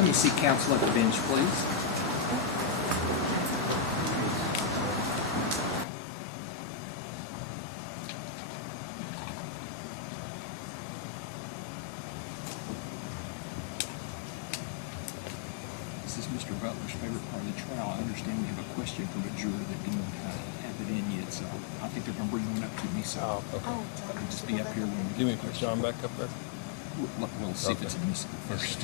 Let me see counsel at the bench, please. This is Mr. Butler's favorite part of the trial. I understand we have a question from a juror that didn't have it in yet, so I think they're going to bring one up to me. So okay. I'll just be up here when we Give me John back up there. We'll see if it's admissible first.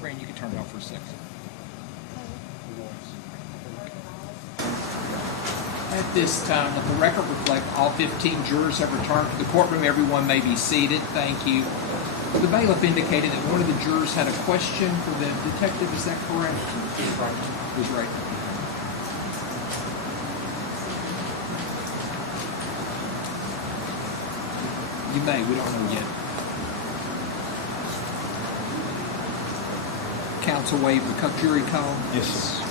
Brandon, you can turn it off for a second. At this time, let the record reflect all 15 jurors have returned to the courtroom. Everyone may be seated. Thank you. The bailiff indicated that one of the jurors had a question for the detective. Is that correct? He's right. You may. We don't know yet. Counsel waive the jury call? Yes, sir.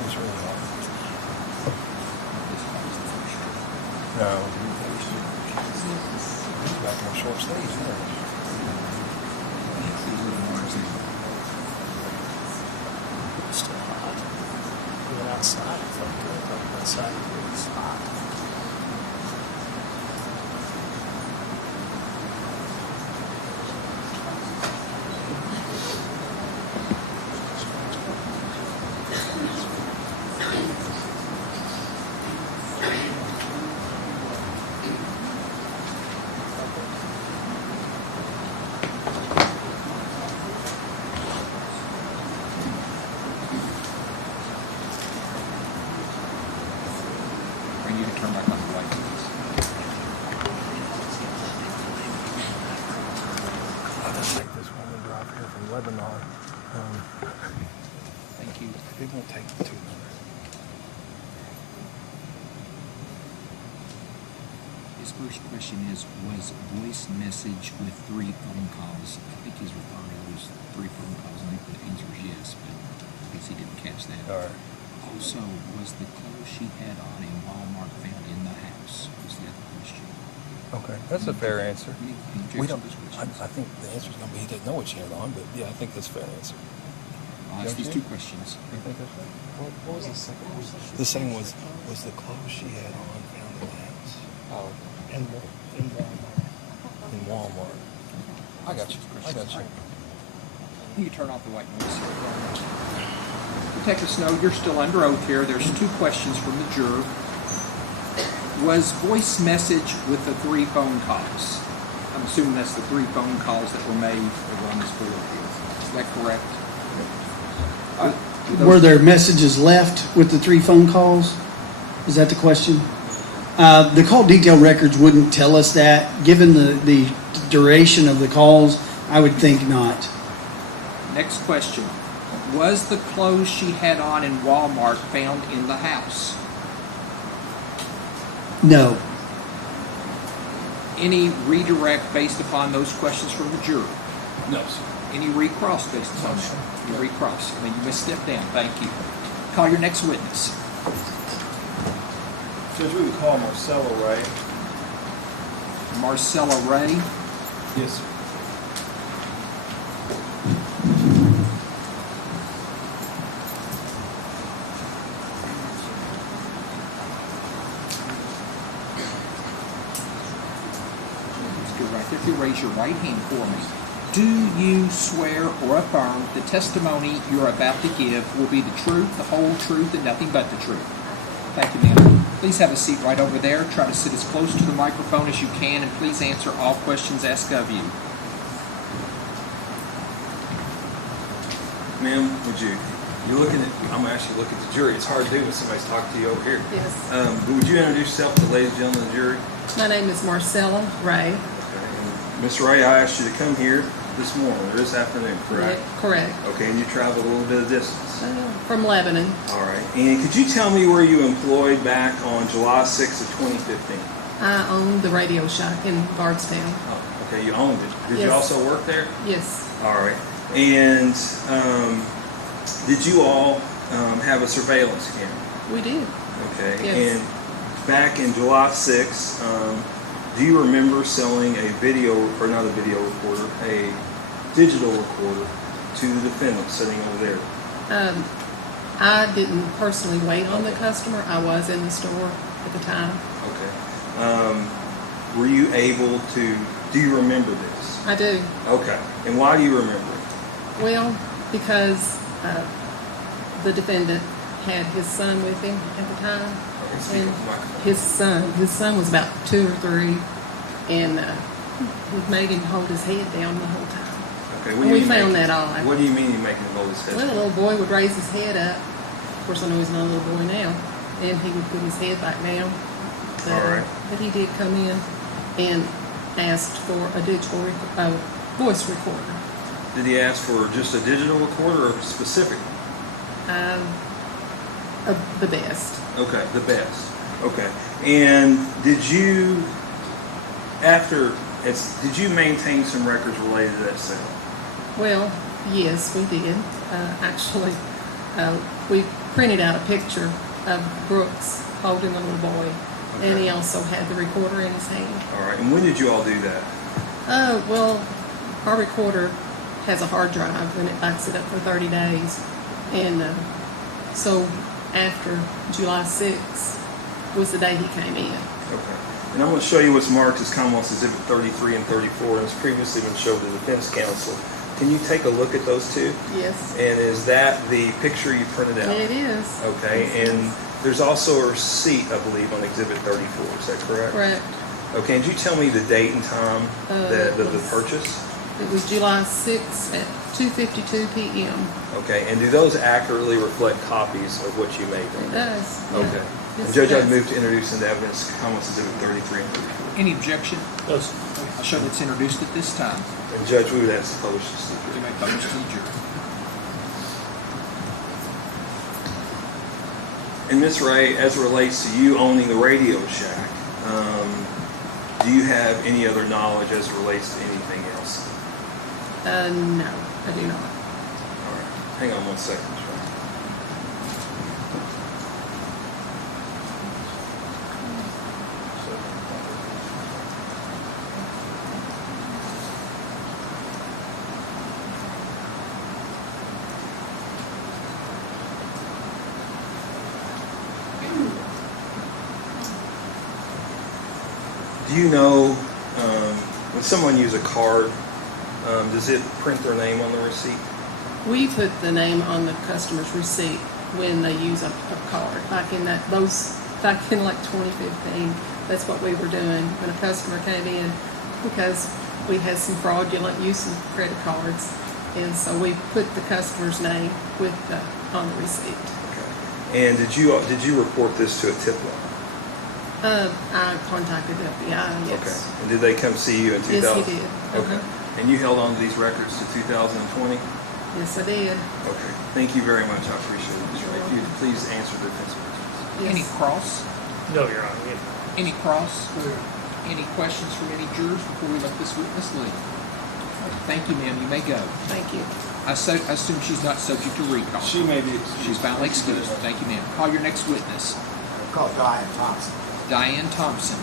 It's really hot. No. Back on short sleeves, isn't it? It's still hot. Even outside, it felt good. Like outside, it was hot. You can turn back on the light, please. I'll just take this woman drive here from Lebanon. Thank you. It won't take 2 minutes. His first question is, was voice message with 3 phone calls? I think he's referring to those 3 phone calls. I think the answer is yes, but I guess he didn't catch that. All right. Also, was the clothes she had on in Walmart found in the house? Was the other question. Okay, that's a fair answer. Any We don't. objections to those I questions? think the answer's gonna be he didn't know what she had on, but yeah, I think that's a fair answer. I'll ask these 2 questions. You think that's fair? What was the second one? The second was the clothes she had on found in the house Oh, in Walmart. in Walmart. I got you. I got you. You can turn off the white noise. Detective Snow, you're still under oath here. There's 2 questions from the juror. Was voice message with the 3 phone calls? I'm assuming that's the 3 phone calls that were made over on this board here. Is that correct? Were there messages left with the 3 phone calls? Is that the question? The call detail records wouldn't tell us that. Given the duration of the calls, I would think not. Next question. Was the clothes she had on in Walmart found in the house? No. Any redirect based upon those questions from the juror? No, sir. Any recross based upon that? You recross. I mean, you missed step down. Thank you. Call your next witness. Judge, we would call Marcela Ray. Marcela Ray. Yes, sir. Let's go right there. If you raise your right hand for me. Do you swear or affirm the testimony you're about to give will be the truth, the whole truth, and nothing but the truth? Thank you, ma'am. Please have a seat right over there. Try to sit as close to the microphone as you can, and please answer all questions asked of you. Ma'am, you're looking at, I'm actually looking at the jury. It's hard to do when somebody's talking to you over here. Yes. But would you introduce yourself to the ladies and gentlemen of the jury? My name is Marcela Ray. Miss Ray, I asked you to come here this morning or this afternoon, correct? Yeah, correct. Okay, and you traveled a little bit of distance. From Lebanon. All right. And could you tell me where you employed back on July 6th of 2015? I own the radio shack in Bardstown. Oh, okay, you owned it. Did you Yes. also work there? Yes. All right. And Did you all have a surveillance camera? We did. Okay. Yes. And back in July 6th, do you remember selling a video, or not a video recorder, a digital recorder to the defendant sitting over there? I didn't personally wait on the customer. I was in the store at the time. Okay. Were you able to, do you remember this? I do. Okay. And why do you remember it? Well, because the defendant had his son with him at the time. Okay, speak And up the microphone. his son was about 2 or 3, and he made him hold his head down the whole time. Okay. And we found that odd. What do you mean you making him hold his head? Well, the little boy would raise his head up. Of course, I know he's not a little boy now. And he would put his head back down. But, All right. But he did come in and asked for a digital voice recorder. Did he ask for just a digital recorder or specific? The best. Okay, the best. Okay. And did you maintain some records related to that sale? Well, yes, we did. Actually, we printed out a picture of Brooks holding the little boy, and he also had the recorder in his hand. All right. And when did you all do that? Well, our recorder has a hard drive, and it backs it up for 30 days. And so after July 6th was the day he came in. Okay. And I'm going to show you what's marked as Commonwealth's Exhibit 33 and 34, and it's previously been showed to the defense counsel. Can you take a look at those two? Yes. And is that the picture you printed out? It is. Okay. And there's also a receipt, I believe, on Exhibit 34. Is that correct? Correct. Okay. And did you tell me the date and time of the purchase? It was July 6th at 2:52 p.m. Okay. And do those accurately reflect copies of what you made? It does. Yeah. Okay. Yes, And Judge, it I'd does. move to introduce into evidence Commonwealth's Exhibit 33 and 34. Any objection? Those. I'll show that's introduced at this time. And Judge, we would ask to publish this. You may publish to the jury. And Ms. Ray, as it relates to you owning the Radio Shack, do you have any other knowledge as it relates to anything else? No, I do not. All right. Hang on one second, Ms. Ray. Do you know when someone uses a card, does it print their name on the receipt? We put the name on the customer's receipt when they use a card. Back in like 2015, that's what we were doing when a customer came in, because we had some fraudulent use of credit cards, and so we put the customer's name on the receipt. Okay. And did you report this to a tip line? I contacted the FBI. Yes. Okay. And did they come see you in 2000? Yes, he did. Okay. And you held on to these records to 2020? Yes, I did. Okay. Thank you very much. I appreciate it, Ms. Ray. If you'd please answer the defense questions. Yes. Any cross? No, Your Honor. Yeah. Any cross? Any questions from any jurors before we let this witness leave? Thank you, ma'am. You may go. Thank you. I assume she's not subject to recall. She may be. She's found excused. Thank you, ma'am. Call your next witness. Call Diane Thompson. Diane Thompson.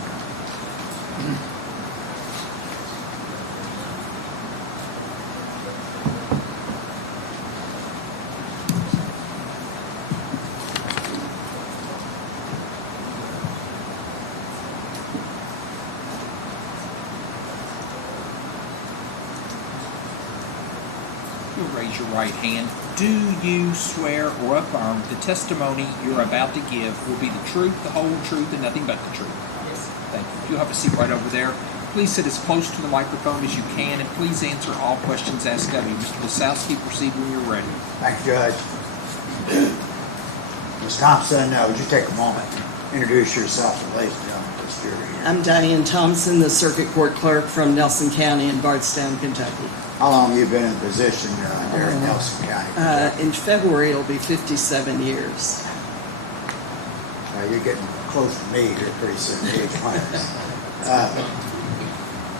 You'll raise your right hand. Do you swear or affirm the testimony you're about to give will be the truth, the whole truth, and nothing but the truth? Yes. Thank you. You'll have a seat right over there. Please sit as close to the microphone as you can, and please answer all questions asked of you. Mr. Lisowski, proceed when you're ready. Thank you, Judge. Ms. Thompson, would you take a moment, introduce yourself to ladies and gentlemen of this jury? I'm Diane Thompson, the Circuit Court Clerk from Nelson County in Bardstown, Kentucky. How long have you been in position there in Nelson County? In February, it'll be 57 years. You're getting close to me here pretty soon, age-wise.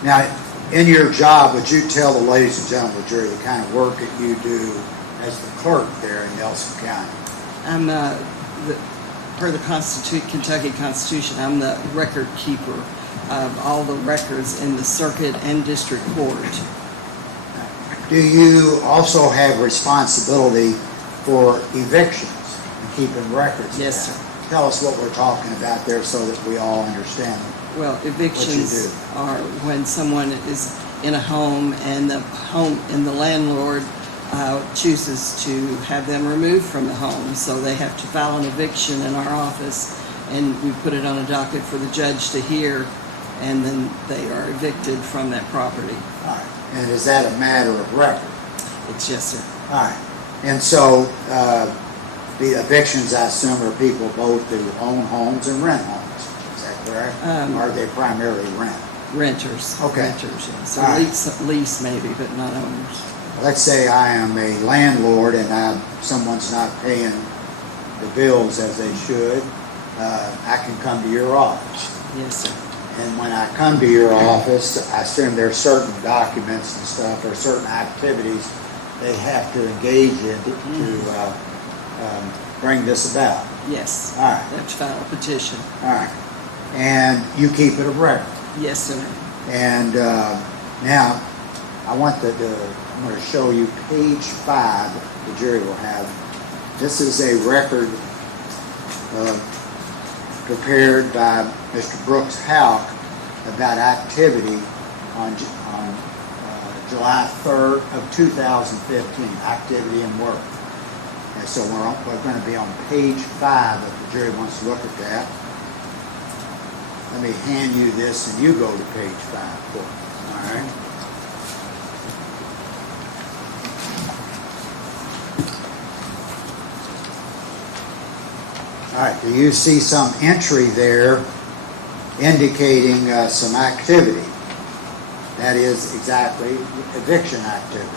Now, in your job, would you tell the ladies and gentlemen of the jury the kind of work that you do as the clerk there in Nelson County? I'm, per the Kentucky Constitution, I'm the record keeper of all the records in the circuit and district court. Do you also have responsibility for evictions and keeping records of Yes, that? sir. Tell us what we're talking about there so that we all understand. Well, evictions do. are when someone is in a home and the landlord chooses to have them removed from the home. So they have to file an eviction in our office, and we put it on a docket for the judge to hear, and then they are evicted from that property. All right. And is that a matter of record? It's yes, sir. All right. And so the evictions, I assume, are people both who own homes and rent homes. Is that correct? Or are they primarily rent? Renters. Okay. Renters, yes. So All right. lease maybe, but not owners. Let's say I am a landlord and someone's not paying the bills as they should. I can come to your office. Yes, sir. And when I come to your office, I assume there are certain documents and stuff or certain activities they have to engage in to bring this about. Yes. All right. They have to file a petition. All right. And you keep it a record. Yes, sir. And now I'm going to show you page 5, the jury will have. This is a record prepared by Mr. Brooks Houck about activity on July 3rd of 2015, activity and work. And so we're going to be on page 5 if the jury wants to look at that. Let me hand you this and you go to page 5 for me. All right? All right, do you see some entry there indicating some activity? That is exactly eviction activity.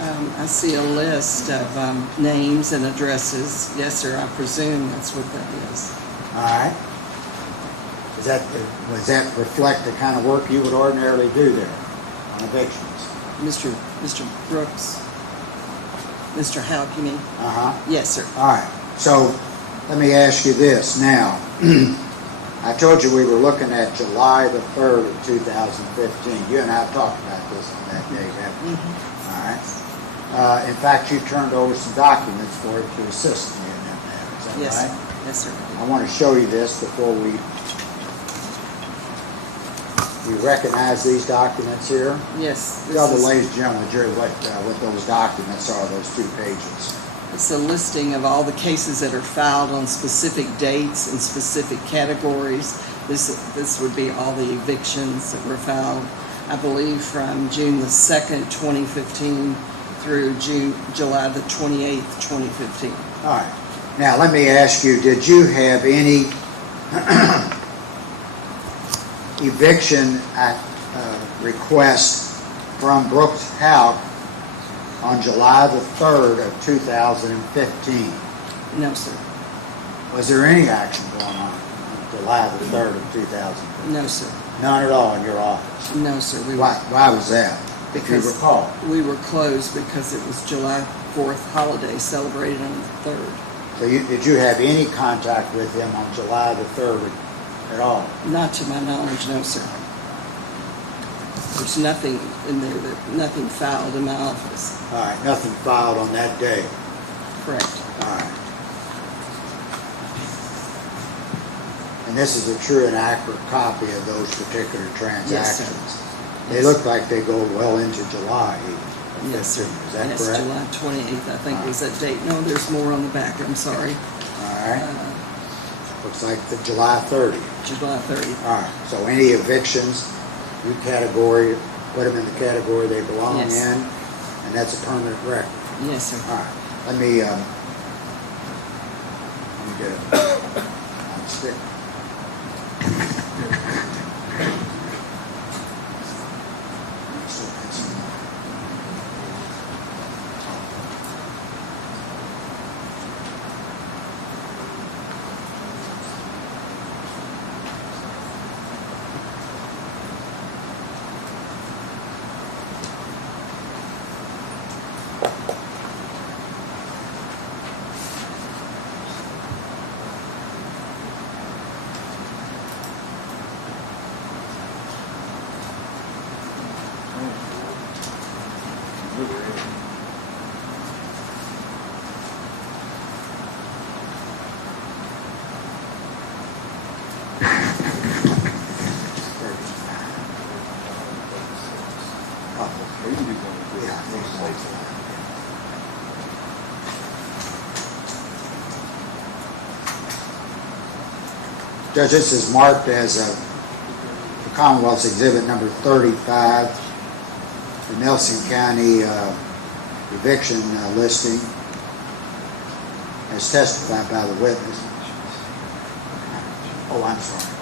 I see a list of names and addresses. Yes, sir, I presume that's what that is. All right. Does that reflect the kind of work you would ordinarily do there on evictions? Mr. Brooks? Mr. Houck, you mean? Uh-huh. Yes, sir. All right. So let me ask you this now. I told you we were looking at July the 3rd of 2015. You and I have talked about this on that day, haven't we? Mm-hmm. All right. In fact, you turned over some documents for it to assist me in that matter. Is that Yes, right? sir. Yes, sir. I want to show you this before we recognize these documents here. Yes. this Tell the is- ladies and gentlemen, the jury, what those documents are, those 2 pages. It's a listing of all the cases that are filed on specific dates and specific categories. This would be all the evictions that were filed, I believe, from June the 2nd, 2015 through July the 28th, 2015. All right. Now, let me ask you, did you have any eviction request from Brooks Houck on July the 3rd of 2015? No, sir. Was there any action going on July the 3rd of 2015? No, sir. None at all in your office? No, sir. Why was that? If you Because recall. we were closed because it was July 4th holiday celebrated on the 3rd. So did you have any contact with him on July the 3rd at all? Not to my knowledge, no, sir. There's nothing in there, nothing filed in my office. All right, nothing filed on that day. Correct. All right. And this is a true and accurate copy of those particular transactions. Yes, sir. They look like they go well into July. Yes, sir. Is that Yes, correct? July 28th, I think was that date. No, there's more on the back, I'm sorry. All right. Looks like the July 30th. July 30th. All right. So any evictions, you category, put them in the category they belong Yes. in, and that's a permanent record. Yes, sir. All right. Let me do it. I'll stick. Judge, this is marked as the Commonwealth's Exhibit number 35, the Nelson County eviction listing, as testified by the witness. Oh, I'm sorry.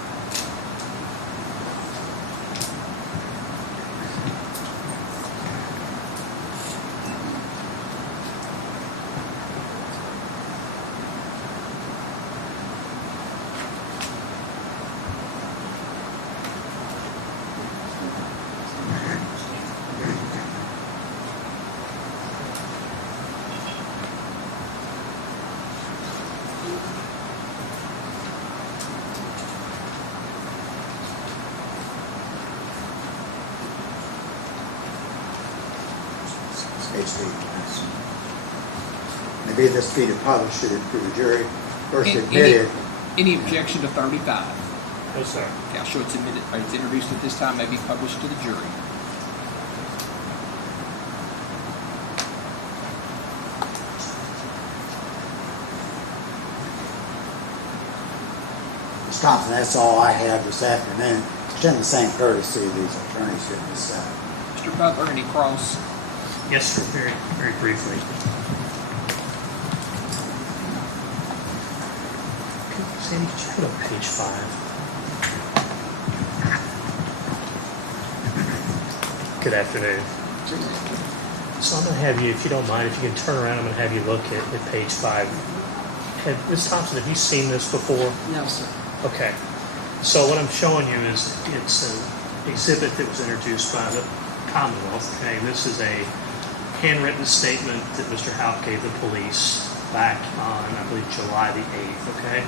Maybe this be published to the jury. First admitted. Any objection to 35? No, sir. Okay, I'll show it's admitted, or it's introduced at this time, may be published to the jury. Ms. Thompson, that's all I have this afternoon. Extend the same courtesy to these attorneys here this Mr. Butler, any cross? Yes, sir. Very, very briefly. Sandy, could you put up page 5? Good afternoon. So I'm going to have you, if you don't mind, if you can turn around, I'm going to have you look at page 5. Ms. Thompson, have you seen this before? No, sir. Okay. So what I'm showing you is it's an exhibit that was introduced by the Commonwealth. Okay, this is a handwritten statement that Mr. Houck gave the police back on, I believe, July the 8th. Okay.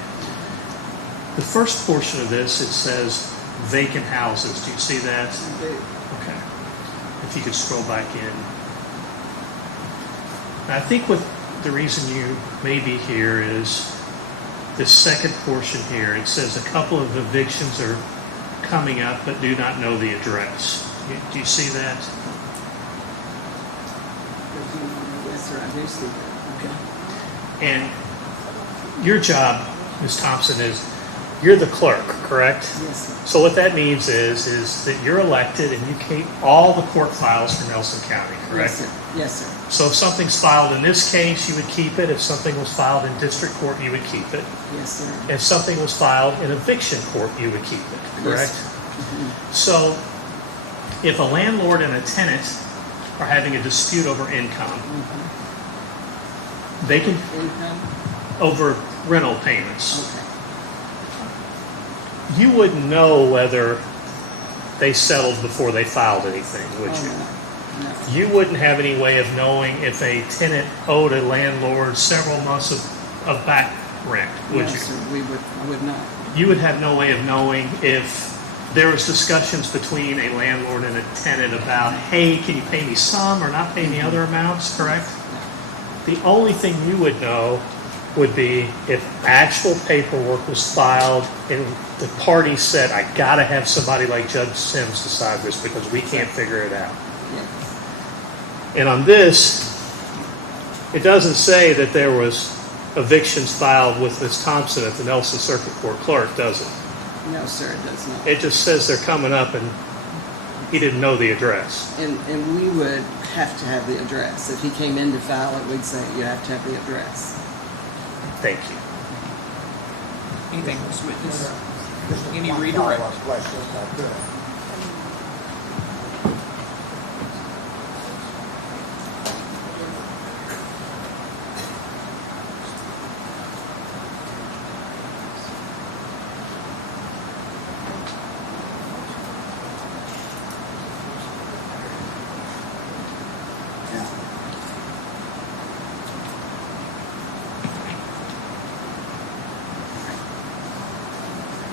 The first portion of this, it says vacant houses. Do you see that? I do. Okay. If you could scroll back in. And I think what the reason you may be here is this second portion here. It says a couple of evictions are coming up but do not know the address. Do you see that? Yes, sir, I do see that. Okay. And your job, Ms. Thompson, is you're the clerk, correct? Yes, sir. So what that means is that you're elected and you keep all the court files for Nelson County, correct? Yes, sir. Yes, sir. So if something's filed in this case, you would keep it. If something was filed in district court, you would keep it. Yes, sir. If something was filed in eviction court, you would keep it, correct? Yes, So if a landlord and a tenant are having a dispute over income, they can, Income? over rental payments, Okay. you wouldn't know whether they settled before they filed anything, would you? Oh, no. You wouldn't have any way of knowing if a tenant owed a landlord several months of back rent, would No, you? sir, I would not. You would have no way of knowing if there was discussions between a landlord and a tenant about, hey, can you pay me some or not pay me other amounts, correct? The only thing you would know would be if actual paperwork was filed and the party said, I gotta have somebody like Judge Sims decide this because we can't figure it out. Yes. And on this, it doesn't say that there was evictions filed with Ms. Thompson at the Nelson Circuit Court clerk, does it? No, sir, it does not. It just says they're coming up and he didn't know the address. And we would have to have the address. If he came in to file it, we'd say you have to have the address. Thank you. Anything else, witness? Just Any one redirect? follow-up question, if I could.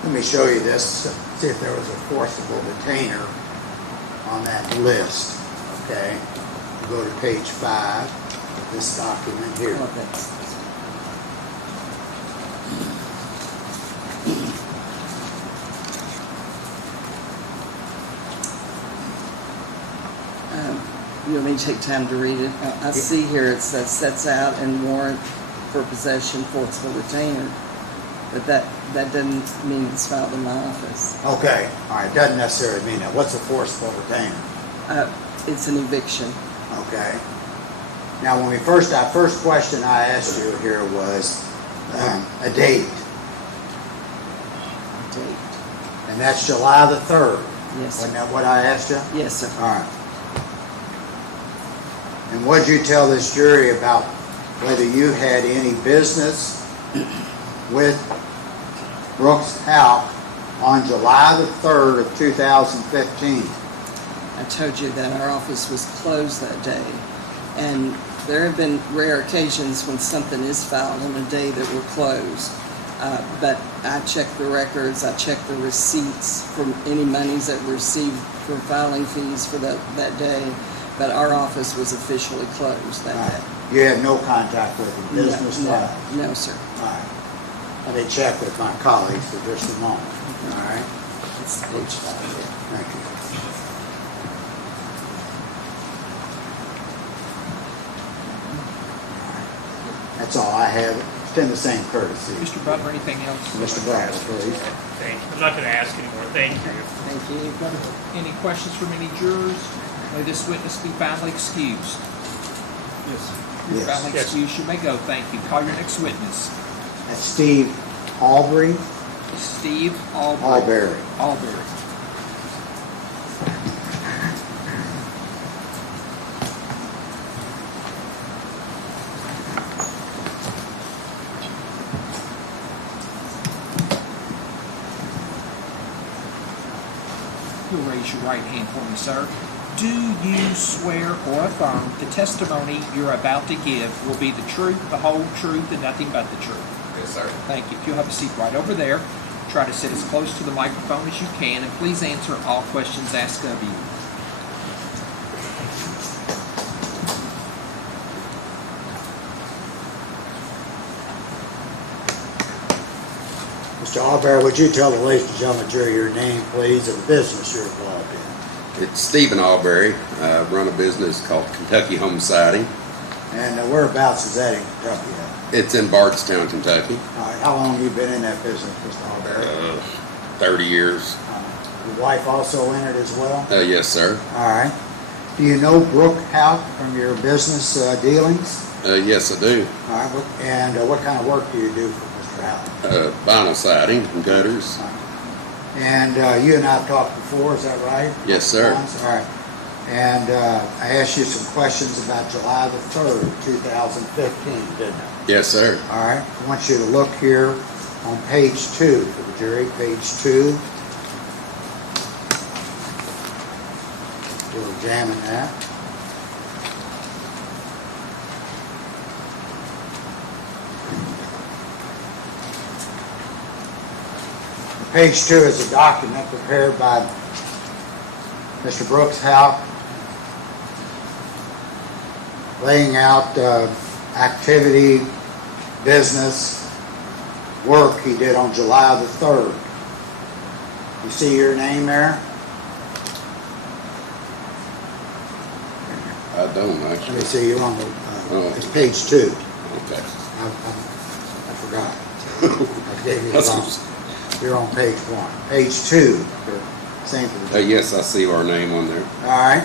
Let me show you this, see if there was a forcible detainer on that list, okay? Go to page 5 of this document here. Oh, that's- You want me to take time to read it? I see here it says sets out and warrant for possession forcible retainer. but that doesn't mean it's filed in my office. Okay, all right, doesn't necessarily mean that. What's a forcible retainer? It's an eviction. Okay. Now, when that first question I asked you here was a date, Date. and that's July the 3rd. Yes, Wasn't sir. that what I asked you? Yes, sir. All right. And what did you tell this jury about whether you had any business with Brooks Houck on July the 3rd of 2015? I told you that our office was closed that day, and there have been rare occasions when something is filed on a day that we're closed. But I checked the records, I checked the receipts from any monies that were received for filing fees for that day, but our office was officially closed that All day. right. You had no contact with the business No, file? no, sir. All right. Let me check with my colleagues for just a moment. All right? It's page 5 here. Thank you. That's all I have. Extend the same courtesy. Mr. Butler, anything else? Mr. Butler, please. Thank you. I'm not going to ask anymore. Thank you. Thank you. Any questions from any jurors? May this witness be finally excused. Yes. Finally Yes. excused, you may go. Thank you. Call your next witness. That's Steve Aubberry. Steve Aubberry. Aubberry. Aubberry. You'll raise your right hand for me, sir. Do you swear or affirm the testimony you're about to give will be the truth, the whole truth, and nothing but the truth? Yes, sir. Thank you. If you'll have a seat right over there, try to sit as close to the microphone as you can, and please answer all questions asked of you. Mr. Aubberry, would you tell the ladies and gentlemen jury your name, please, and the business you're involved in? It's Stephen Aubberry. I run a business called Kentucky Home Siding. And whereabouts is that in Kentucky at? It's in Bardstown, Kentucky. All right, how long have you been in that business, Mr. Aubberry? 30 years. Your wife also in it as well? Yes, sir. All right. Do you know Brooke Houck from your business dealings? Yes, I do. All right, and what kind of work do you do for Mr. Houck? Vinyl siding and gutters. And you and I have talked before, is that right? Yes, sir. All right. And I asked you some questions about July the 3rd, 2015, didn't I? Yes, sir. All right. I want you to look here on page 2 for the jury, page 2. We'll examine that. Page 2 is a document prepared by Mr. Brooks Houck, laying out activity, business, work he did on July the 3rd. You see your name there? I don't Let actually. me see, you're on the, Oh. it's page 2. Okay. I forgot. I gave you the That's wrong. You're on page 1. Page 2, same for the. yes, I see our name on there. All right.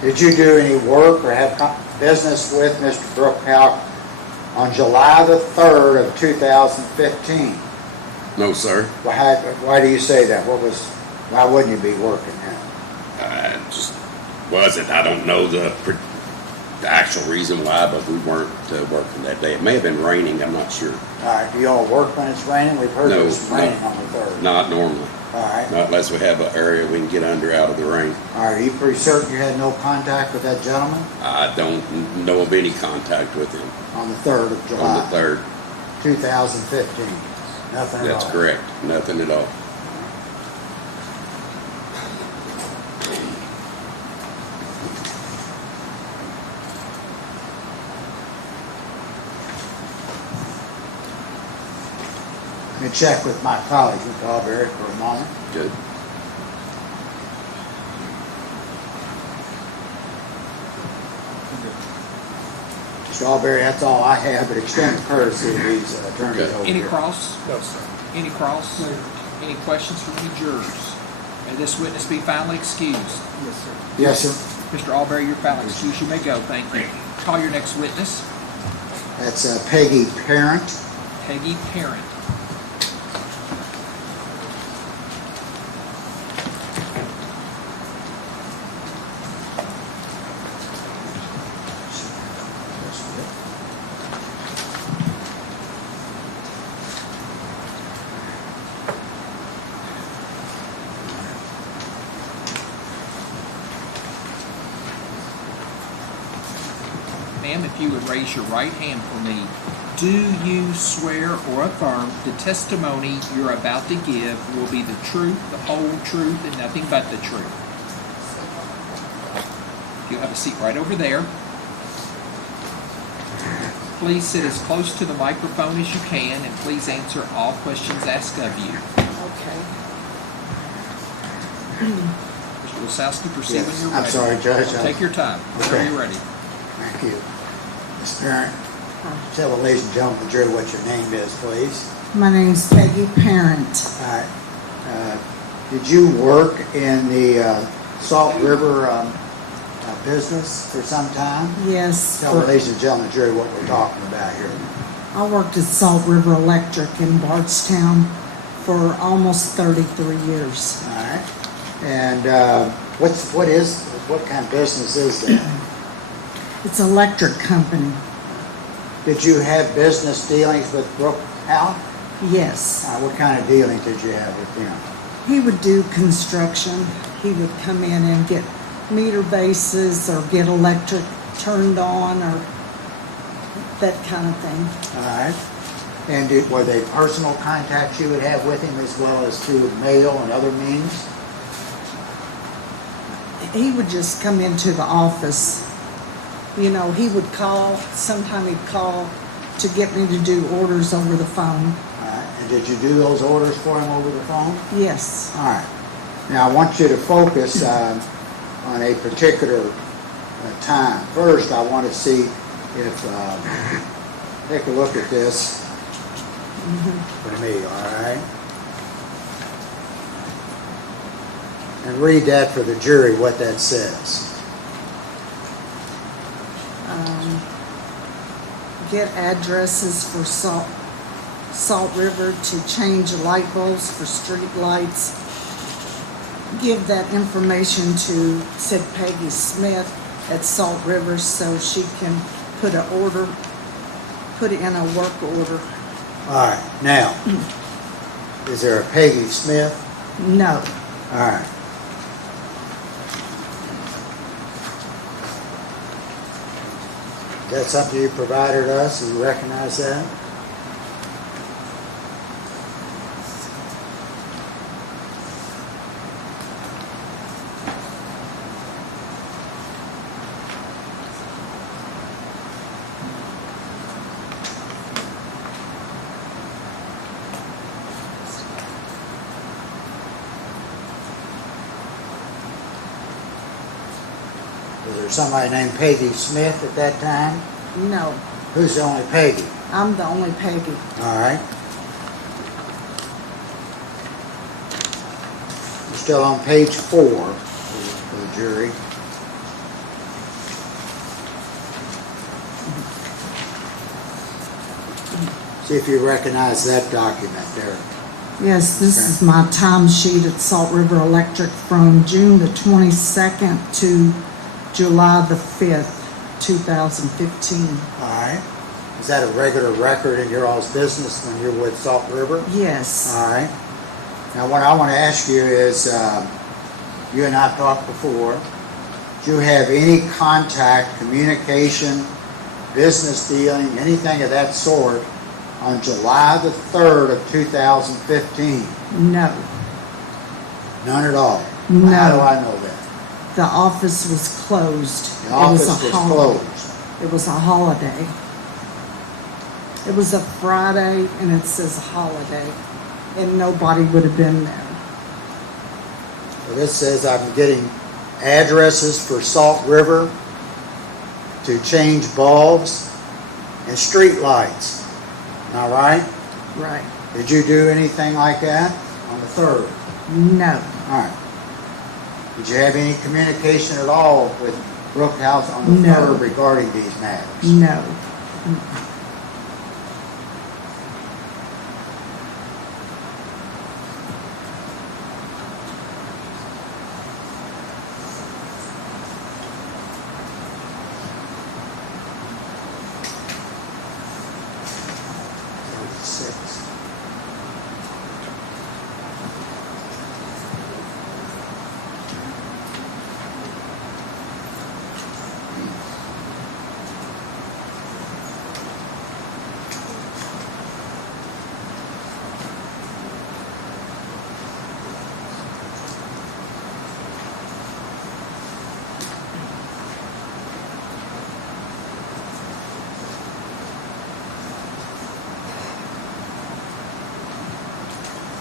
Did you do any work or have business with Mr. Brooks Houck on July the 3rd of 2015? No, sir. Why do you say that? Why wouldn't you be working then? I just wasn't. I don't know the actual reason why, but we weren't working that day. It may have been raining. I'm not sure. All right, do you all work when it's raining? We've heard No, it's raining on the 3rd. Not normally. All right. Not unless we have an area we can get under out of the rain. All right, are you pretty certain you had no contact with that gentleman I don't know of any contact with him on the 3rd of July? on the 3rd. 2015? Nothing at all? That's correct. Nothing at all. Let me check with my colleague, Mr. Aubberry, for a moment. Good. Mr. Aubberry, that's all I have, but extend the courtesy to these attorneys Okay. over Any here. cross? No, sir. Any cross? Any questions from any jurors? May this witness be finally excused. Yes, sir. Yes, sir. Mr. Aubberry, you're finally excused. You may go. Thank you. Call your next witness. That's Peggy Parent. Peggy Parent. Ma'am, if you would raise your right hand for me, do you swear or affirm the testimony you're about to give will be the truth, the whole truth, and nothing but the truth? You'll have a seat right over there. Please sit as close to the microphone as you can, and please answer all questions asked of you. Okay. Mr. Wasowski, proceed when Yes, you're I'm ready. sorry, Judge. Take your time. Whenever Okay. you're ready. Thank you. Ms. Parent, tell the ladies and gentlemen of the jury what your name is, please. My name's Peggy Parent. All right. Did you work in the Salt River business for some time? Yes, Tell the ladies and gentlemen of the jury what we're talking about here. I worked at Salt River Electric in Bardstown for almost 33 years. All right. And what kind of business is that? It's an electric company. Did you have business dealings with Brooke Houck? Yes. What kind of dealings did you have with him? He would do construction. He would come in and get meter bases or get electric turned on or that kind of thing. All right. And were they personal contacts you would have with him as well as through mail and other means? He would just come into the office. You know, he would call, sometime he'd call to get me to do orders over the phone. All right. And did you do those orders for him over the phone? Yes. All right. Now I want you to focus on a particular time. First, I want to see if, take a look at this for me, all right? And read that for the jury, what that says. Get addresses for Salt River to change light bulbs for street lights. Give that information to, said Peggy Smith at Salt River so she can put in a work order. All right. Now, is there a Peggy Smith? No. All right. Is that something you provided us? Do you recognize that? Was there somebody named Peggy Smith at that time? No. Who's the only Peggy? I'm the only Peggy. All right. We're still on page 4 for the jury. See if you recognize that document there. Yes, this is my timesheet at Salt River Electric from June the 22nd to July the 5th, 2015. All right. Is that a regular record in your all's business when you're with Salt River? Yes. All right. Now, what I want to ask you is, you and I have talked before. Do you have any contact, communication, business dealing, anything of that sort on July the 3rd of 2015? No. None at all? No. How do I know that? The office was closed. The office was holiday. closed. It was a holiday. It was a Friday and it says holiday and nobody would have been there. Well, this says I'm getting addresses for Salt River to change bulbs and street lights. All right? Right. Did you do anything like that on the 3rd? No. All right. Did you have any communication at all with Brookhouse on the No. 3rd regarding these matters? No.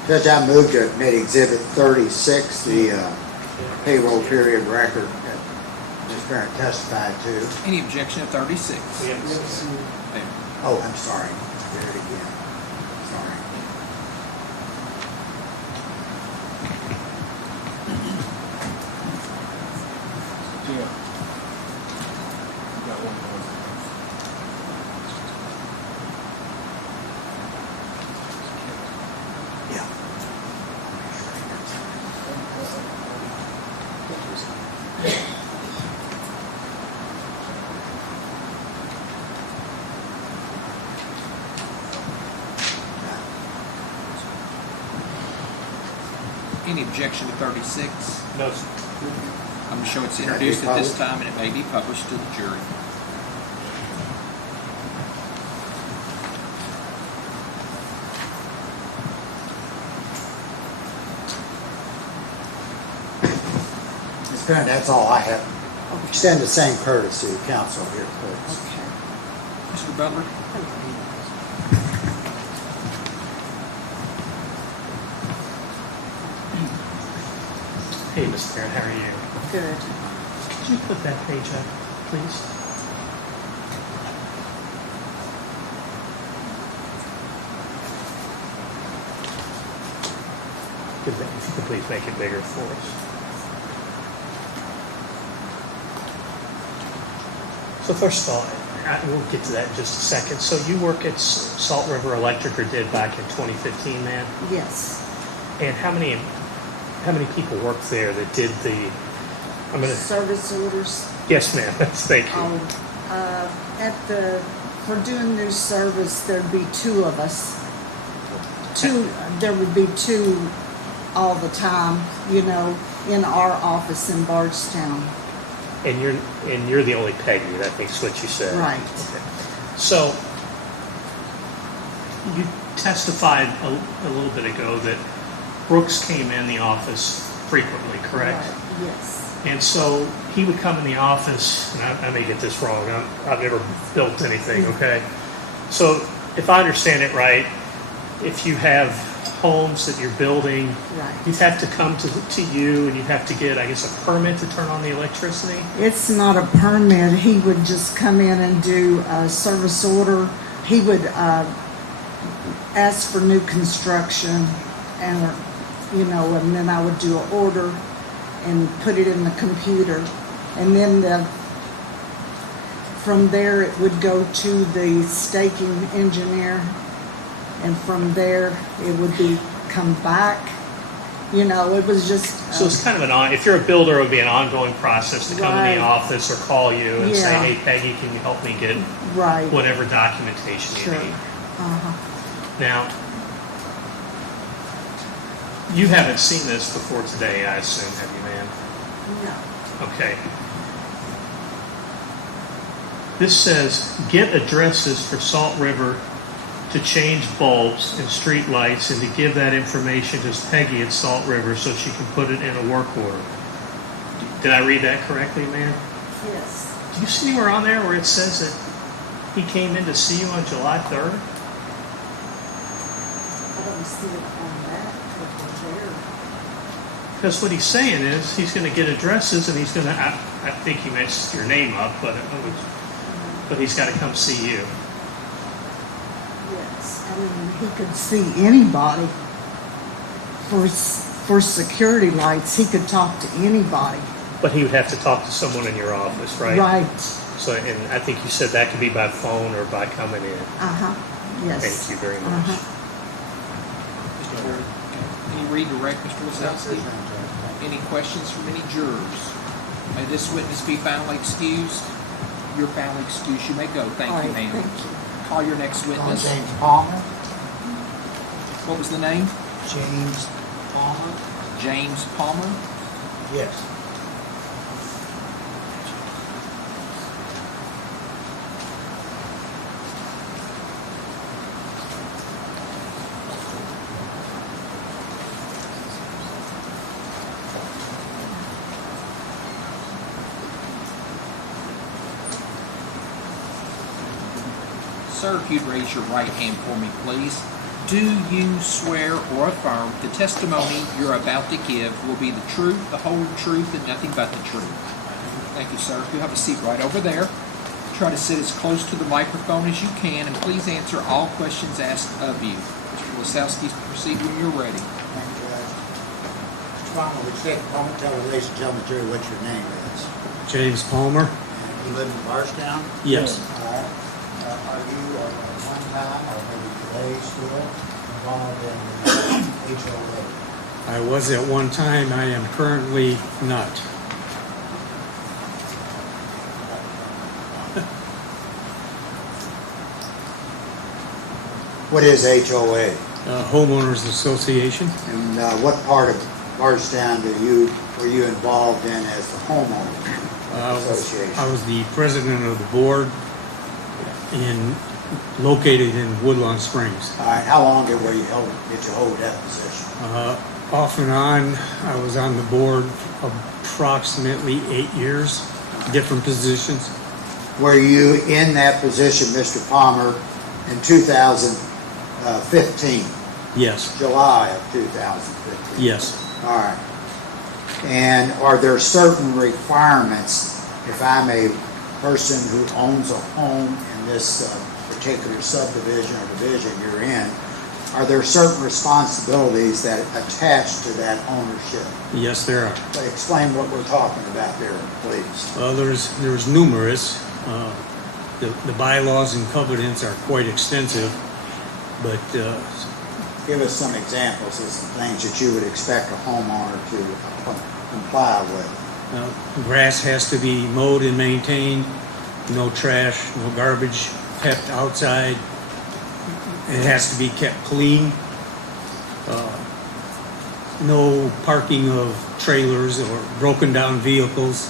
Judge, I moved to admit Exhibit 36, the payroll period record that Ms. Parent testified to. Any objection to 36? Yes. There. Oh, I'm sorry. Did it again. Sorry. Jim. You got one more. Yeah. Any objection to 36? No, sir. I'm going to show it's Can that be introduced at this published? time and it may be published to the jury. Ms. Parent, that's all I have. Extend the same courtesy to counsel here, please. Okay. Mr. Butler? Hey, Mr. Barrett, how are you? Good. Could you put that page up, please? If you could please make it bigger for us. So first of all, we'll get to that in just a second. So you work at Salt River Electric, or did back in 2015, man? Yes. And how many people worked there that did the? I'm gonna. Service orders. Yes, ma'am. Thank you. For doing new service, there'd be two of us. There would be two all the time, in our office in Bardstown. And you're the only Peggy. That makes what you said. Right. Okay. So you testified a little bit ago that Brooks came in the office frequently, correct? Right. Yes. And so he would come in the office, and I may get this wrong. I've never built anything. Okay. So if I understand it right, if you have homes that you're building, Right. you'd have to come to you, and you'd have to get, I guess, a permit to turn on the electricity. It's not a permit. He would just come in and do a service order. He would ask for new construction, and and then I would do an order and put it in the computer, and then from there it would go to the staking engineer, and from there it would come back. It was just. So it's kind of if you're a builder, it would be an ongoing process to come in Right. the office or call you and say, Yeah. hey, Peggy, can you help me get Right. whatever documentation Sure. you need? Uh-huh. Now, you haven't seen this before today, I assume, have you, ma'am? No. Okay. This says, get addresses for Salt River to change bulbs and street lights, and to give that information to Peggy at Salt River so she can put it in a work order. Did I read that correctly, ma'am? Yes. Do you see anywhere on there where it says that he came in to see you on July 3rd? I don't see it on that paper there. Because what he's saying is he's going to get addresses, and he's going to, I think he messed your name up, but he's got to come see you. I mean, he could see anybody. For security lights, he could talk to anybody. But he would have to talk to someone in your office, right? Right. So, and I think you said that could be by phone or by coming in. Uh-huh, yes. Thank you very much. Uh-huh. Mr. Ward, can you redirect Mr. Wazowski? Any questions from any jurors? May this witness be finally excused? You're finally excused. You may go. Thank All you, right, ma'am. thank you. Call your next witness. James Palmer. What was the name? James Palmer. James Palmer. Yes. Sir, if you'd raise your right hand for me, please. Do you swear or affirm the testimony you're about to give will be the truth, the whole truth, and nothing but the truth? Thank you, sir. You have a seat right over there. Try to sit as close to the microphone as you can, and please answer all questions asked of you. Mr. Wazowski, proceed when you're ready. Thank you, Judge. Mr. Palmer, would you take a moment, tell the ladies and gentlemen jury what your name is? James Palmer? And you live in Barstown? Yes. All right. Are you at one time, or maybe today still, involved in the HOA? I was at one time. I am currently not. What is HOA? Homeowners Association. And what part of Bardstown were you involved in as the homeowner association? I was the president of the board located in Woodlawn Springs. All right, how long did you hold that position? Off and on, I was on the board approximately 8 years, different positions. Were you in that position, Mr. Palmer, in 2015? Yes, July of 2015? yes. All right. And are there certain requirements, if I'm a person who owns a home in this particular subdivision or division you're in, are there certain responsibilities that attach to that ownership? Yes, there are. But explain what we're talking about there, please. Well, there's numerous. The bylaws and covenants are quite extensive, but Give us some examples of some things that you would expect a homeowner to comply with. grass has to be mowed and maintained, no trash, no garbage kept outside. It has to be kept clean. No parking of trailers or broken down vehicles.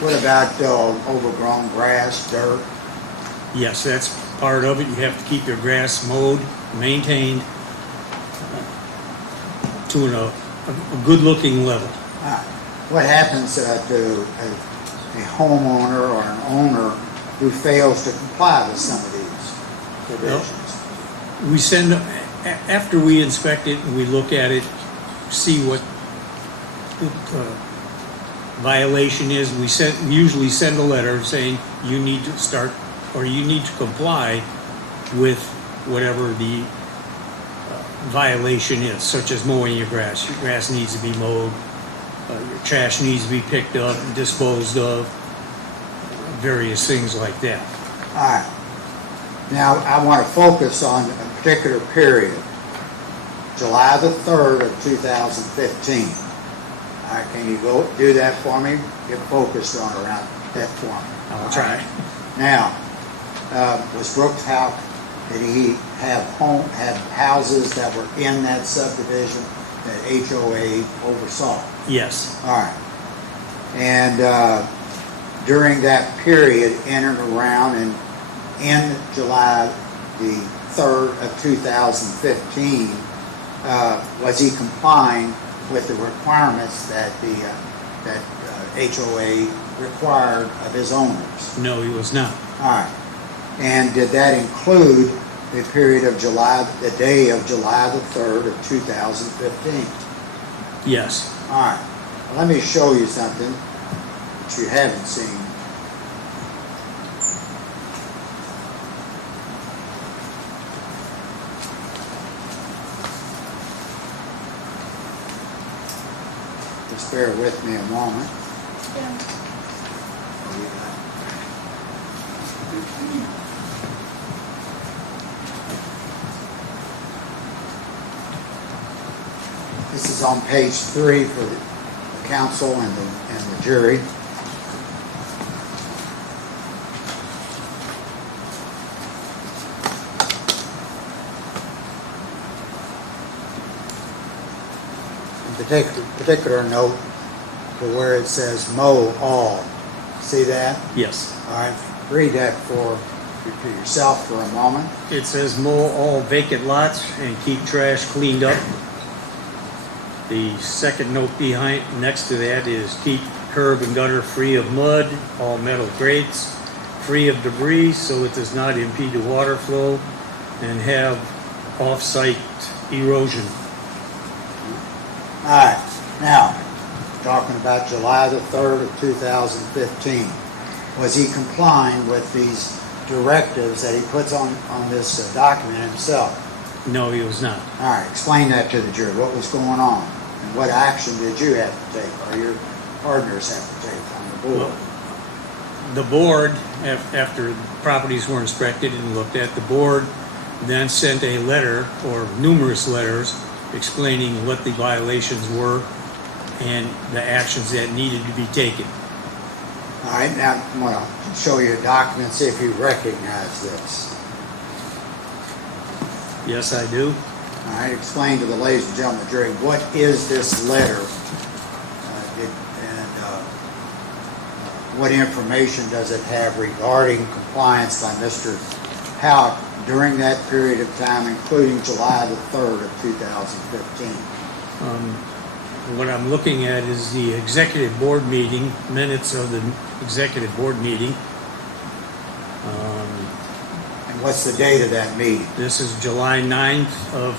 What about overgrown grass, dirt? Yes, that's part of it. You have to keep your grass mowed, maintained to a good looking level. What happens to a homeowner or an owner who fails to comply with some of these provisions? We send, after we inspect it and we look at it, see what the violation is, we usually send a letter saying you need to start, or you need to comply with whatever the violation is, such as mowing your grass. Your grass needs to be mowed, your trash needs to be picked up and disposed of, various things like that. All right. Now, I want to focus on a particular period. July the 3rd of 2015. All right, can you go do that for me? Get focused on around that for me. I'll try. Now, was Brooks Houck, did he have houses that were in that subdivision that HOA oversaw? Yes, All right. And during that period, in and around and in July the 3rd of 2015, was he complying with the requirements that that HOA required of his owners? no, he was not. All right. And did that include the period of the day of July the 3rd of 2015? Yes. All right. Well, let me show you something that you haven't seen. Just bear with me a moment. This is on page 3 for the council and the jury. Particular note to where it says mow all. See that? Yes. All right, read that to yourself for a moment. It says mow all vacant lots and keep trash cleaned up. The second note behind, next to that is keep curb and gutter free of mud, all metal grates, free of debris so it does not impede the water flow, and have off-site erosion. All right, now, talking about July the 3rd of 2015. Was he complying with these directives that he puts on this document himself? No, he was not. All right, explain that to the jury. What was going on? And what action did you have to take, or your partners have to take on the board? The board, after properties were inspected and looked at, the board then sent a letter, or numerous letters, explaining what the violations were and the actions that needed to be taken. All right, now I'm going to show you a document, see if you recognize this. Yes, I do. All right, explain to the ladies and gentlemen of the jury, what is this letter? What information does it have regarding compliance by Mr. Houck during that period of time, including July the 3rd of 2015? What I'm looking at is the executive board meeting, minutes of the executive board meeting. And what's the date of that meeting? This is July 9th of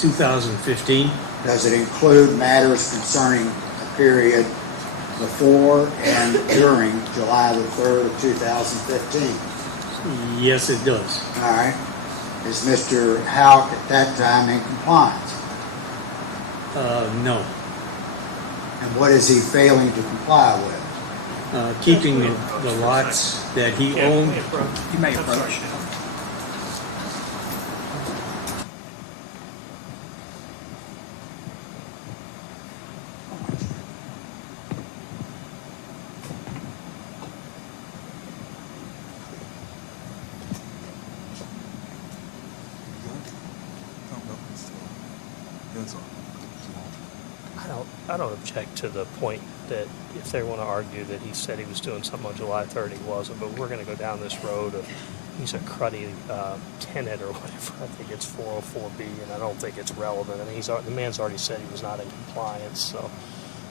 2015. Does it include matters concerning a period before and during July the 3rd of 2015? Yes, it does. All right. Is Mr. Houck at that time in compliance? No. And what is he failing to comply with? Keeping the lots that he owned. You may approach. I don't object to the point that if they want to argue that he said he was doing something on July 3rd, he wasn't, but we're going to go down this road of he's a cruddy tenant or whatever. I think it's 404B, and I don't think it's relevant. I mean, the man's already said he was not in compliance, so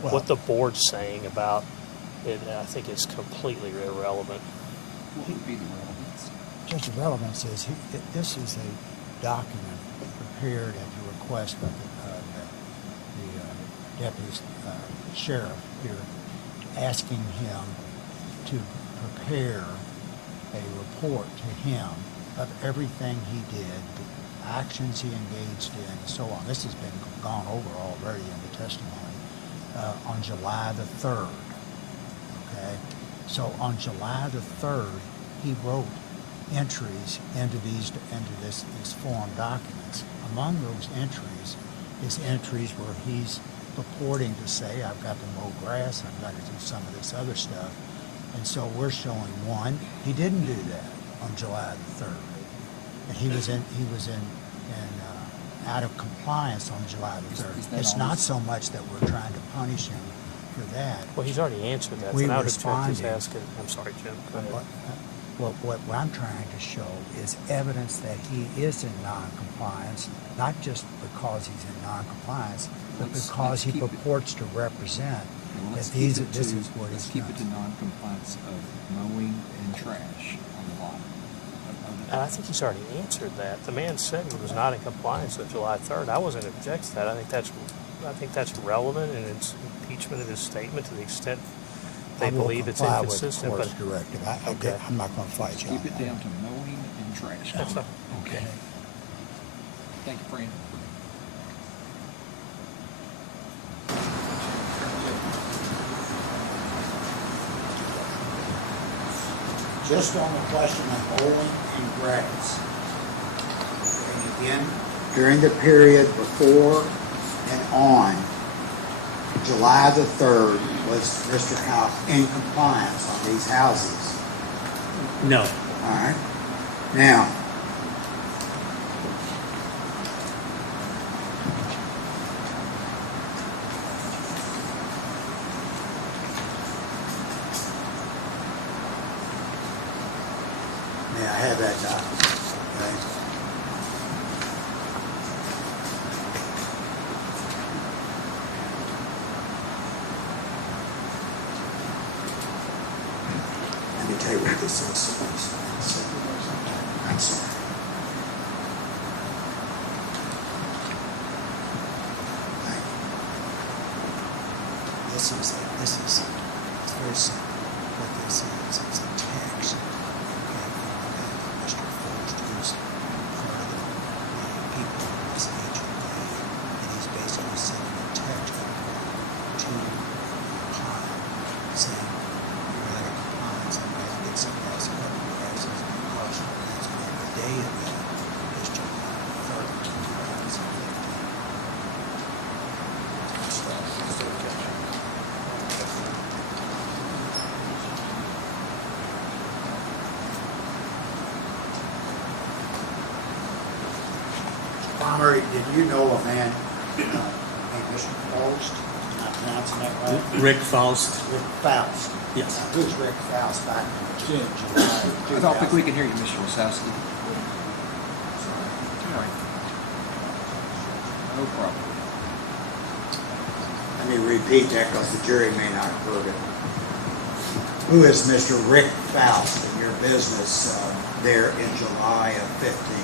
what the board's saying about it, I think is completely irrelevant. What would be the relevance? Just the relevance is this is a document prepared at the request of the deputy sheriff here, asking him to prepare a report to him of everything he did, the actions he engaged in, and so on. This has been gone over already in the testimony on July the 3rd. Okay, so on July the 3rd, he wrote entries into these form documents. Among those entries is entries where he's purporting to say, I've got to mow grass, I've got to do some of this other stuff. And so we're showing, one, he didn't do that on July the 3rd. And he was out of compliance on July the 3rd. It's not so much that we're trying to punish him for that. Well, he's already answered that. We so now responded. he's asking. I'm sorry, Jim. Go ahead. What I'm trying to show is evidence that he is in non-compliance, not just because he's in non-compliance, but because he purports to represent that this is what he's keep it to done. non-compliance of mowing and trash on the lot. And I think he's already answered that. The man said he was not in compliance on July 3rd. I wasn't object to that. I think that's relevant and it's impeachment of his statement to the extent they believe it's inconsistent. I will comply with the court's directive. Okay. I'm not going to fight you on Keep it that. down to mowing and trash. That's not, Okay. Thank you, Fran. just on the question of bowling and grass. And again, during the period before and on July the 3rd, was Mr. Houck in compliance on these houses? No. All right. Now, may I have that document? Okay. Let me tell you what this is. I'm sorry. This is very simple. What this is a text. Okay, from Mr. Forrest, who's part of the people in this HOA, and he's basically sending a text to Pine saying, you're out of compliance, I'm going to get some else up and grasses and caution. That's when the day of that is July 3rd, 2015. Palmer, did you know a man named Mr. Faust? Am I pronouncing that right? Rick Faust. Rick Faust. Yes. Now, who's Rick Faust back in July? I don't think we can hear you, Mr. Wasowski. No problem. Let me repeat that because the jury may not have heard it. Who is Mr. Rick Faust in your business there in July of 15?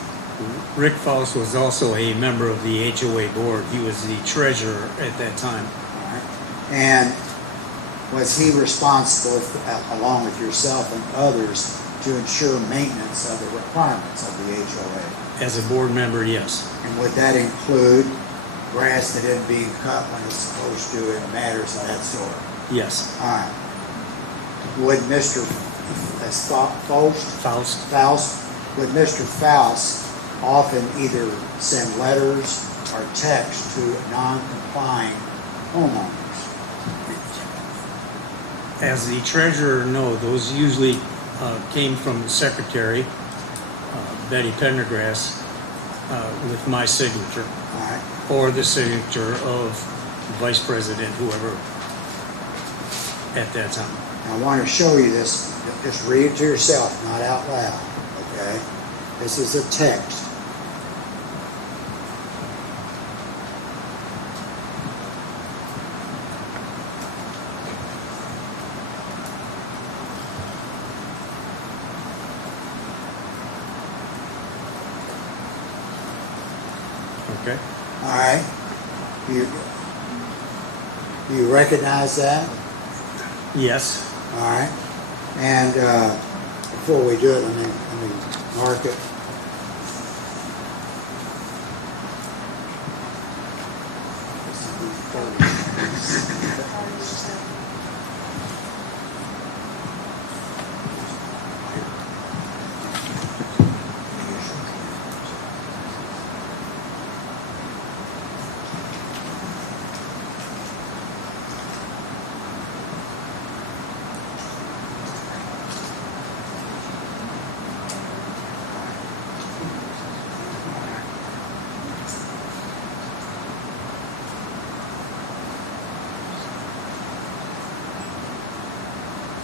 Rick Faust was also a member of the HOA board. He was the treasurer at that time. All right. And was he responsible, along with yourself and others, to ensure maintenance of the requirements of the HOA? As a board member, yes. And would that include grass that isn't being cut when it's supposed to and matters of that sort? Yes. All right. Would Mr. Faust, would Mr. Faust often either send letters or text to non-complying homeowners? As the treasurer, no, those usually came from the secretary, Betty Pendergrass, with my signature, All right. or the signature of vice president, whoever at that time. I want to show you this. Just read it to yourself, not out loud. Okay? This is a text. Okay. All right. You recognize that? Yes. All right. And before we do it, let me mark it.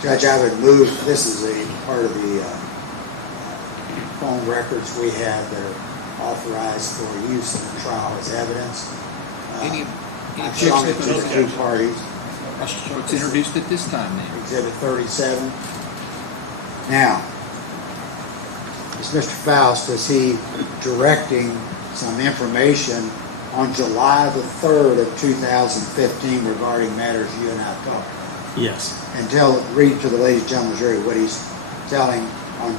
Judge, I would move, this is a part of the phone records we have that are authorized for use in the trial as evidence. Any I've shown it to the two objection? parties. It's introduced at this time then. Exhibit 37. Now, is Mr. Faust, is he directing some information on July the 3rd of 2015 regarding matters you and I talked about? Yes. And read to the ladies and gentlemen jury what he's telling on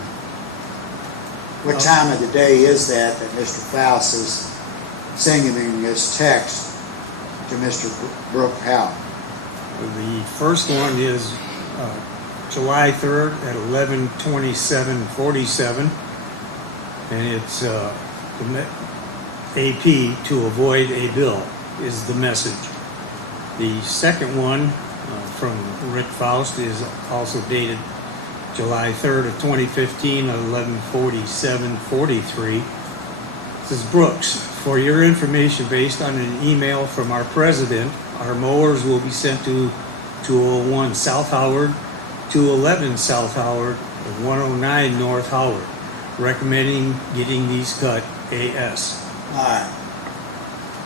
what time of the day is that Mr. Faust is sending this text to Mr. Brooke Houck? The first one is July 3rd at 11:27:47, and it's AP to avoid a bill is the message. The second one from Rick Faust is also dated July 3rd of 2015 at 11:47:43. This is Brooks. For your information, based on an email from our president, our mowers will be sent to 201 South Howard, 211 South Howard, and 109 North Howard. Recommending getting these cut AS. All right.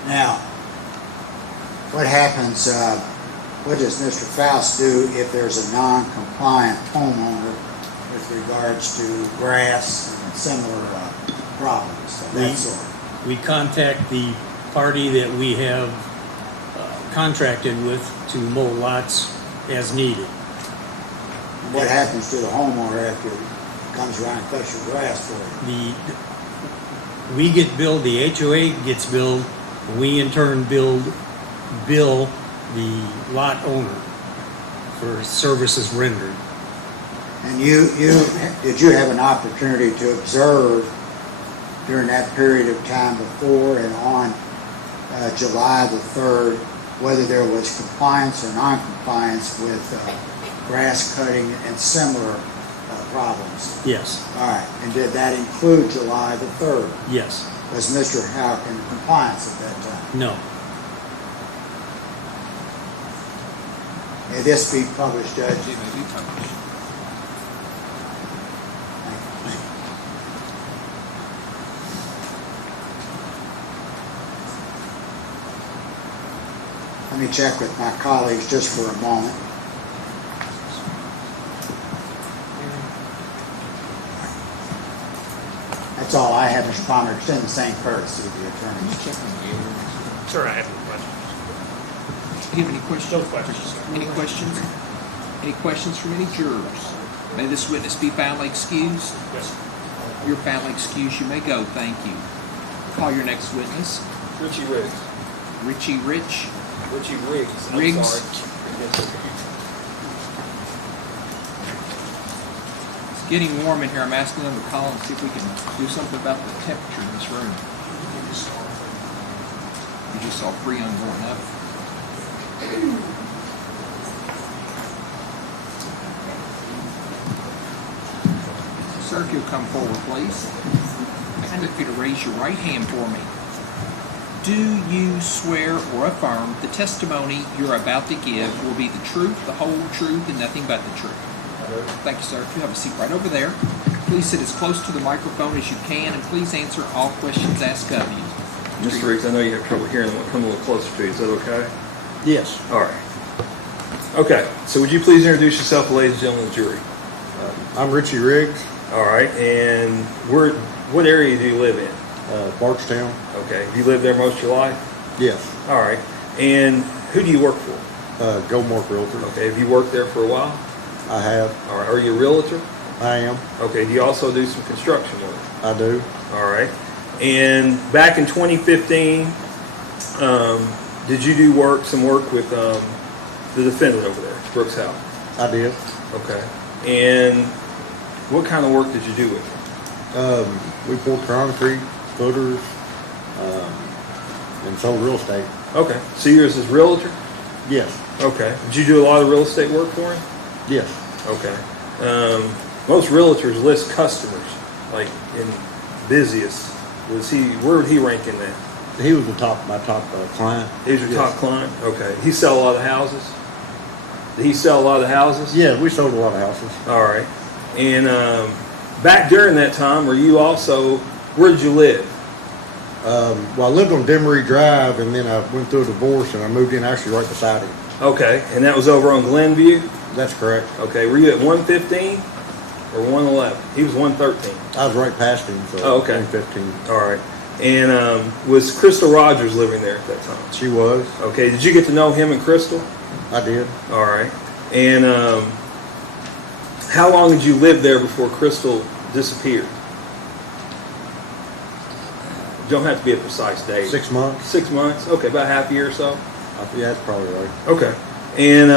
Now, what happens, what does Mr. Faust do if there's a non-compliant homeowner with regards to grass and similar problems of that sort? We contact the party that we have contracted with to mow lots as needed. What happens to the homeowner after it comes around and cuts your grass for you? We get billed, the HOA gets billed, and we in turn bill the lot owner for services rendered. And did you have an opportunity to observe during that period of time before and on July the 3rd whether there was compliance or non-compliance with grass cutting and similar problems? Yes. All right. And did that include July the 3rd? Yes. Was Mr. Houck in compliance at that time? No. May this be published, Judge? It may be published. Let me check with my colleagues just for a moment. That's all I have, Mr. Palmer. Extend the same courtesy to the attorney. Sir, I have no questions. Do you have any questions? No questions. Any questions? Any questions from any jurors? May this witness be found excused? Yes. You're found excused. You may go. Thank you. Call your next witness. Richie Riggs. Richie Rich. Richie Riggs. I'm Riggs. sorry. It's getting warm in here. I'm asking them to call and see if we can do something about the temperature in this room. You just saw Freon going up. Sir, if you'll come forward, please. I need you to raise your right hand for me. Do you swear or affirm the testimony you're about to give will be the truth, the whole truth, and nothing but the truth? Thank you, sir. If you have a seat right over there, please sit as close to the microphone as you can, and please answer all questions asked of you. Mr. Riggs, I know you have trouble hearing. I'm going to come a little closer to you. Is that okay? Yes. All right. Okay. So would you please introduce yourself, ladies and gentlemen of the jury? I'm Richie Riggs, All right. And what area do you live in? Barchtown. Okay. Have you lived there most of your life? Yes. All right. And who do you work for? Goldmark Realtor. Okay. Have you worked there for a while? I have. All right. Are you a realtor? I am. Okay. Do you also do some construction work? I do. All right. And back in 2015, did you do some work with the defendant over there, Brooks Houck? I did. Okay. And what kind of work did you do with him? We poured concrete, footers, and sold real estate. Okay. So you're his realtor? Yes. Okay. Did you do a lot of real estate work for him? Yes. Okay. Most realtors list customers, like in busiest. Where would he rank in that? He was my top client. He was your top client? Okay. He sell a lot of houses? Did he sell a lot of houses? Yeah, we sold a lot of houses. All right. And back during that time, where did you live? Well, I lived on Demery Drive, and then I went through a divorce, and I moved in actually right beside him. Okay. And that was over on Glenview? That's correct. Okay. Were you at 115 or 111? He was 113. I was right past him, so Oh, okay. 115. All right. And was Crystal Rogers living there at that time? She was. Okay. Did you get to know him and Crystal? I did. All right. And how long did you live there before Crystal disappeared? You don't have to be a precise date. 6 months. 6 months? Okay, about half a year or so? Yeah, that's probably right. Okay. And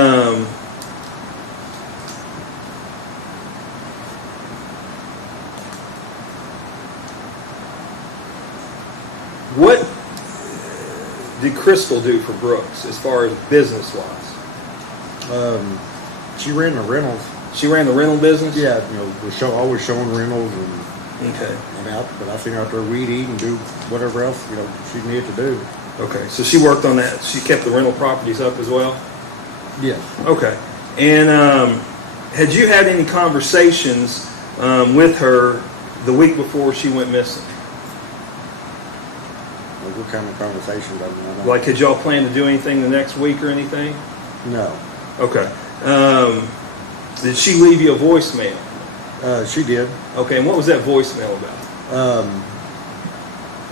did Crystal do for Brooks as far as business wise? She ran the rentals. She ran the rental business? Yeah, you know, always showing rentals and, Okay. but I seen her out there weed eat and do whatever else, you know, she needed to do. Okay, so she worked on that. She kept the rental properties up as well? Yeah. Okay. And had you had any conversations with her the week before she went missing? Like, what kind of conversations? I mean, Like, had y'all plan to do anything the next week or anything? No. Okay. Did she leave you a voicemail? She did. Okay, and what was that voicemail about?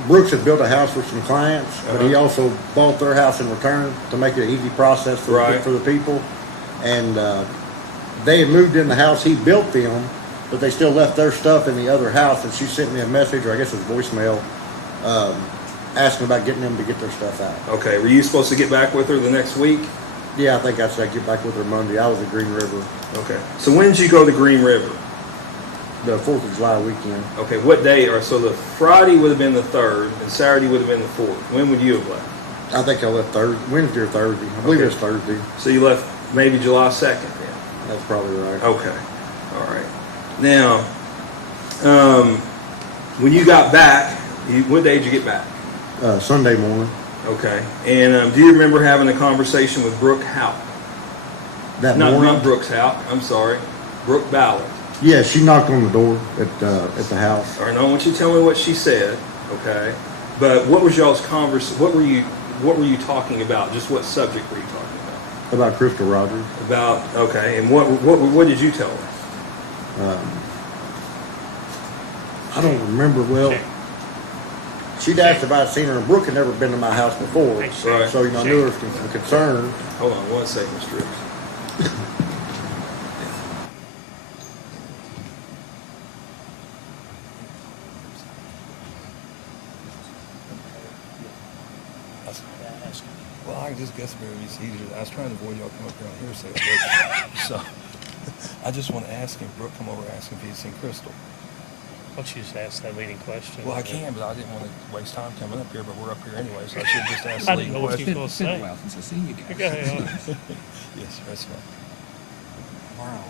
Brooks had built a house for some clients, but he Uh-huh. also bought their house in return to make it an easy process for, Right. for the people. And they had moved in the house he built them, but they still left their stuff in the other house. And she sent me a message, or I guess it was voicemail, asking about getting them to get their stuff out. Okay, were you supposed to get back with her the next week? Yeah, I think I said I'd get back with her Monday. I was at Green River Okay. So when did you go to Green River? the 4th of July weekend. Okay, what day? Or so the Friday would have been the 3rd, and Saturday would have been the 4th. When would you have left? I think I left Wednesday or Thursday. I believe Okay. it was Thursday. So you left maybe July 2nd then? That's probably right. Okay, all right. Now, when you got back, what day did you get back? Sunday morning. Okay, and do you remember having a conversation with Brooke Houck? That Not morning. Brooks Houck, I'm sorry. Brooke Ballard. Yeah, she knocked on the door at the house. All right, now I want you to tell me what she said, okay? But what was y'all's what were you talking about? Just what subject were you talking about? About Crystal Rogers. About, okay, and what did you tell her? I don't remember well. She'd asked if I'd seen her, and Brooke had never been to my house before. Right. So, you know, I knew there was some concern. Hold on one second, Mr. Ricks. Well, I just guess maybe it's easier. I was trying to avoid y'all coming up here on hearsay. But, so, I just want to ask him, Brooke come over asking if he's seen Crystal. Why don't you just ask that leading question? Well, I can, but I didn't want to waste time coming up here, but we're up here anyway, so I should just ask I the didn't leading know what you question. were It's been a say. while since I've seen you guys. Go ahead. Yes, that's fine. Wow.